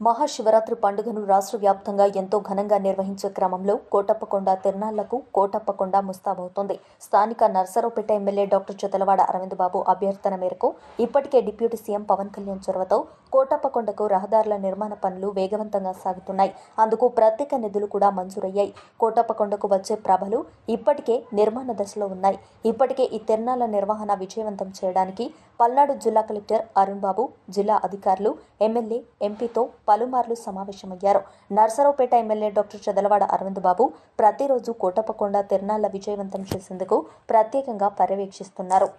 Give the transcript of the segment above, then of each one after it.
మహాశివరాత్రి పండుగను రాష్ట్ర వ్యాప్తంగా ఎంతో ఘనంగా నిర్వహించే క్రమంలో కోటప్పకొండ తిరునాళ్లకు కోటప్పకొండ ముస్తాబవుతోంది. స్థానిక నర్సరావుపేట ఎమ్మెల్యే డాక్టర్ చదలవాడ అరవింద్ బాబు అభ్యర్థన మేరకు ఇప్పటికే డిప్యూటీ సీఎం పవన్ కళ్యాణ్ చొరవతో కోటప్పకొండకు రహదారుల నిర్మాణ పనులు వేగవంతంగా సాగుతున్నాయి. అందుకు ప్రత్యేక నిధులు కూడా మంజూరయ్యాయి. కోటప్పకొండకు వచ్చే ప్రభలు ఇప్పటికే నిర్మాణ దశలో ఉన్నాయి. ఇప్పటికే ఈ తిరునాళ్ల నిర్వహణ విజయవంతం చేయడానికి పల్నాడు జిల్లా కలెక్టర్ అరుణ్ బాబు, జిల్లా అధికారులు, ఎమ్మెల్యే, ఎంపీతో పలుమార్లు సమావేశమయ్యారు. నర్సరావుపేట ఎమ్మెల్యే డాక్టర్ చదలవాడ అరవింద్ బాబు ప్రతిరోజు కోటప్పకొండ తిరునాళ్ల విజయవంతం చేసేందుకు ప్రత్యేకంగా పర్యవేక్షిస్తున్నారు.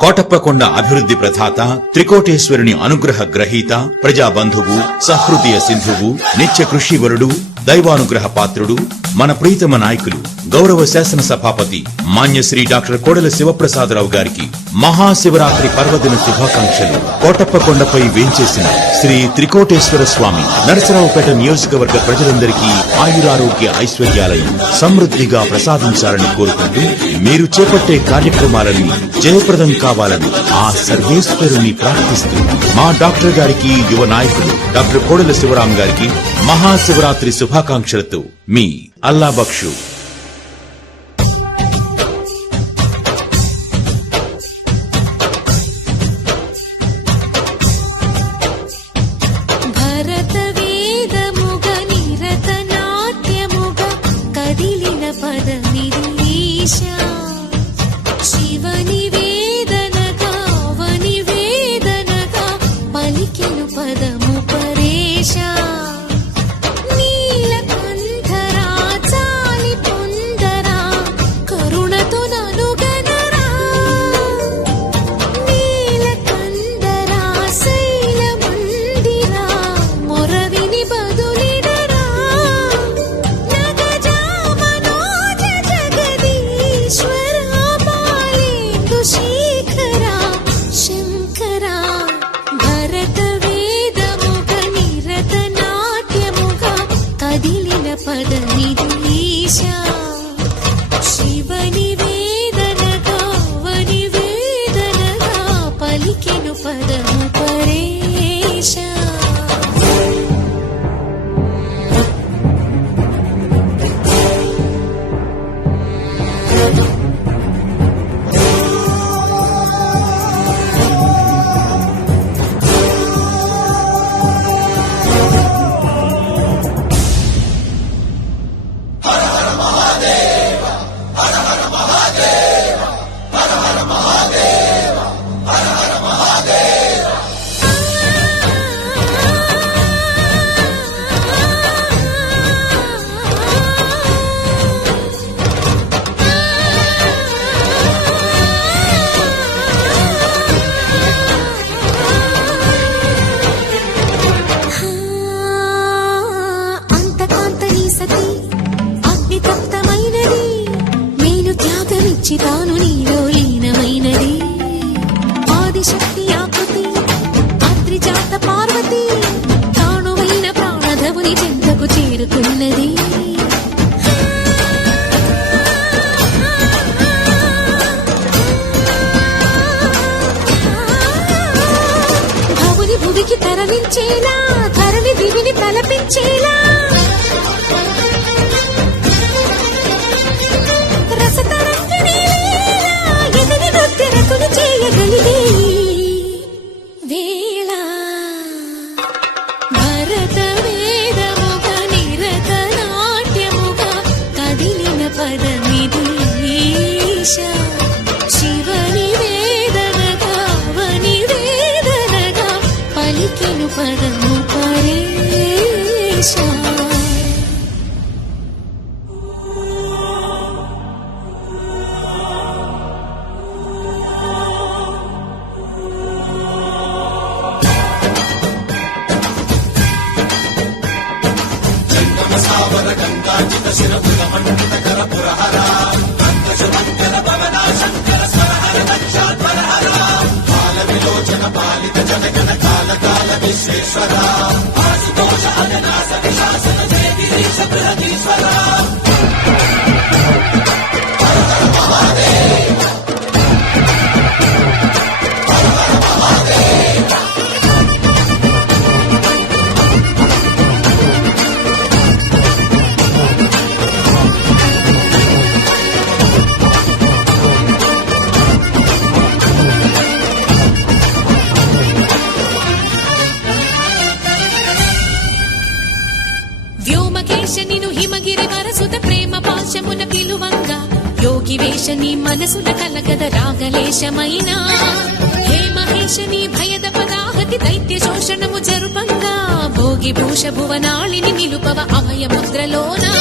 కోటప్పకొండ అభివృద్ధి ప్రదాత, త్రికోటేశ్వరుని అనుగ్రహ గ్రహీత, ప్రజాబంధువు, సహృదయ సింధువు, నిత్య కృషివరుడు, దైవానుగ్రహ పాత్రుడు, మన ప్రీతమ నాయకులు గౌరవ శాసన సభాపతి మాన్యశ్రీ డాక్టర్ కోడెల శివప్రసాదరావు గారికి మహాశివరాత్రి పర్వదిన శుభాకాంక్షలు. కోటప్పకొండపై వేంచేసిన శ్రీ త్రికోటేశ్వర స్వామి నరసరావుపేట నియోజకవర్గ ప్రజలందరికీ ఆయురారోగ్య ఐశ్వర్యాలను సమృద్ధిగా ప్రసాదించాలని కోరుకుంటూ మీరు చేపట్టే కార్యక్రమాలను జయప్రదం కావాలని ఆ సర్వేశ్వరుని ప్రార్థిస్తూ మా డాక్టర్ గారికి, యువ నాయకులు డాక్టర్ కోడెల శివరాం గారికి మహాశివరాత్రి శుభాకాంక్షలతో మీ అల్లా బక్షు. తాను నీలో లీనమైనది ఆదిశక్తి ఆకృతి ఆత్రిజాత పార్వతి తానువైన ప్రాణధవుని చెంతకు చేరుకున్నది. భవుని భువికి తరలించేలా ధరణి దివిని తలపించేలా చేయగలిగే వేళ భరత వేదముగ నిరత నాట్యముగ కదిలిన పదమిది శివని వేదనగా వని వేదనగా పలికెను పదము పరేశ. వ్యోమకేశ నిను హిమగిరి వరసుత ప్రేమ పాశమున పిలువంగా యోగి వేష నీ మనసున కలగద రాగలేశమైన హే మహేశ నీ భయద పదాహతి దైత్య శోషణము జరుపంగా భోగి భూష భువనాళిని నిలుపవ అభయ ముద్రలోనా